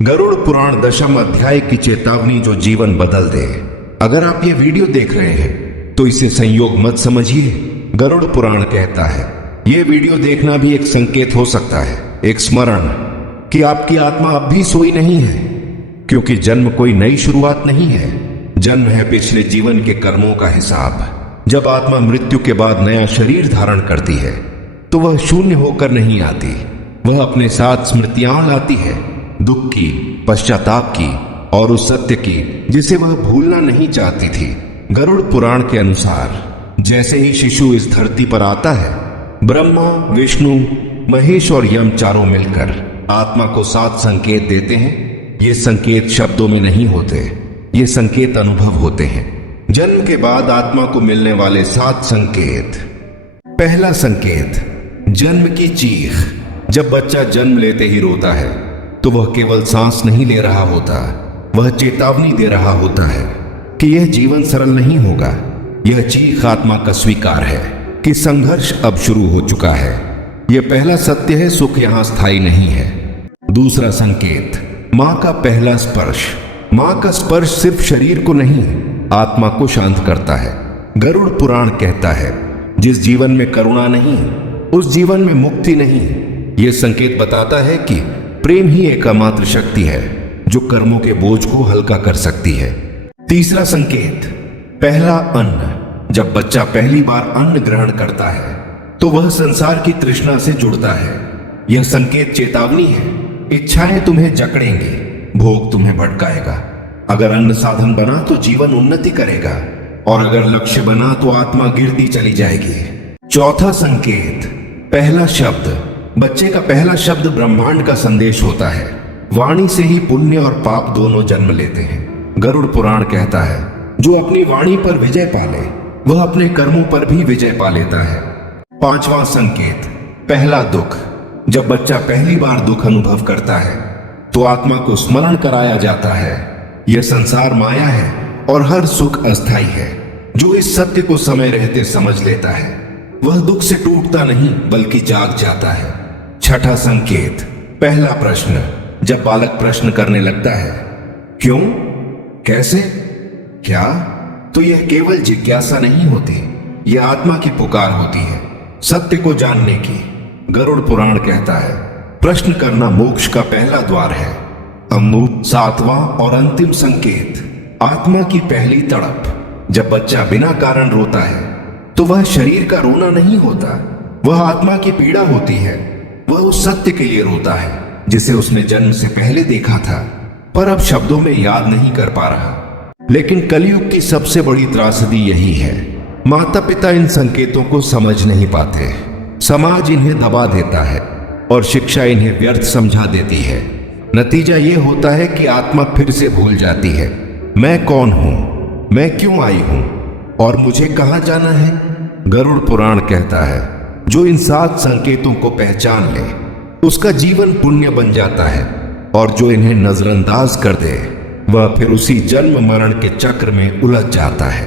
गरुड़ पुराण दशम अध्याय की चेतावनी जो जीवन बदल दे। अगर आप ये वीडियो देख रहे हैं तो इसे संयोग मत समझिए। गरुड़ पुराण कहता है ये वीडियो देखना भी एक संकेत हो सकता है, एक स्मरण कि आपकी आत्मा अब भी सोई नहीं है, क्योंकि जन्म कोई नई शुरुआत नहीं है। जन्म है पिछले जीवन के कर्मों का हिसाब। जब आत्मा मृत्यु के बाद नया शरीर धारण करती है तो वह शून्य होकर नहीं आती, वह अपने साथ स्मृतियां लाती है, दुख की, पश्चाताप की और उस सत्य की जिसे वह भूलना नहीं चाहती थी। गरुड़ पुराण के अनुसार जैसे ही शिशु इस धरती पर आता है, ब्रह्मा, विष्णु, महेश और यम चारों मिलकर आत्मा को 7 संकेत देते हैं। ये संकेत शब्दों में नहीं होते, ये संकेत अनुभव होते हैं। जन्म के बाद आत्मा को मिलने वाले 7 संकेत। पहला संकेत, जन्म की चीख। जब बच्चा जन्म लेते ही रोता है तो वह केवल सांस नहीं ले रहा होता, वह चेतावनी दे रहा होता है कि यह जीवन सरल नहीं होगा। यह चीख आत्मा का स्वीकार है कि संघर्ष अब शुरू हो चुका है। यह पहला सत्य है, सुख यहां स्थायी नहीं है। दूसरा संकेत, मां का पहला स्पर्श। मां का स्पर्श सिर्फ शरीर को नहीं, आत्मा को शांत करता है। गरुड़ पुराण कहता है जिस जीवन में करुणा नहीं, उस जीवन में मुक्ति नहीं। यह संकेत बताता है कि प्रेम ही एकमात्र शक्ति है जो कर्मों के बोझ को हल्का कर सकती है। तीसरा संकेत, पहला अन्न। जब बच्चा पहली बार अन्न ग्रहण करता है तो वह संसार की तृष्णा से जुड़ता है। यह संकेत चेतावनी है, इच्छाएं तुम्हें जकड़ेंगी, भोग तुम्हें भटकाएगा। अगर अन्न साधन बना तो जीवन उन्नति करेगा, और अगर लक्ष्य बना तो आत्मा गिरती चली जाएगी। चौथा संकेत, पहला शब्द। बच्चे का पहला शब्द ब्रह्मांड का संदेश होता है। वाणी से ही पुण्य और पाप दोनों जन्म लेते हैं। गरुड़ पुराण कहता है जो अपनी वाणी पर विजय पाले वह अपने कर्मों पर भी विजय पा लेता है। पांचवा संकेत, पहला दुख। जब बच्चा पहली बार दुख अनुभव करता है तो आत्मा को स्मरण कराया जाता है यह संसार माया है और हर सुख अस्थायी है। जो इस सत्य को समय रहते समझ लेता है वह दुख से टूटता नहीं बल्कि जाग जाता है। छठा संकेत, पहला प्रश्न। जब बालक प्रश्न करने लगता है क्यों, कैसे, क्या, तो यह केवल जिज्ञासा नहीं होती, यह आत्मा की पुकार होती है, सत्य को जानने की। गरुड़ पुराण कहता है प्रश्न करना मोक्ष का पहला द्वार है। अब 7वां और अंतिम संकेत, आत्मा की पहली तड़प। जब बच्चा बिना कारण रोता है तो वह शरीर का रोना नहीं होता, वह आत्मा की पीड़ा होती है। वह उस सत्य के लिए रोता है जिसे उसने जन्म से पहले देखा था पर अब शब्दों में याद नहीं कर पा रहा। लेकिन कलयुग की सबसे बड़ी त्रासदी यही है, माता पिता इन संकेतों को समझ नहीं पाते। समाज इन्हें दबा देता है और शिक्षा इन्हें व्यर्थ समझा देती है। नतीजा यह होता है कि आत्मा फिर से भूल जाती है, मैं कौन हूं, मैं क्यों आई हूं और मुझे कहां जाना है। गरुड़ पुराण कहता है जो इन 7 संकेतों को पहचान ले उसका जीवन पुण्य बन जाता है, और जो इन्हें नजरअंदाज कर दे वह फिर उसी जन्म मरण के चक्र में उलझ जाता है।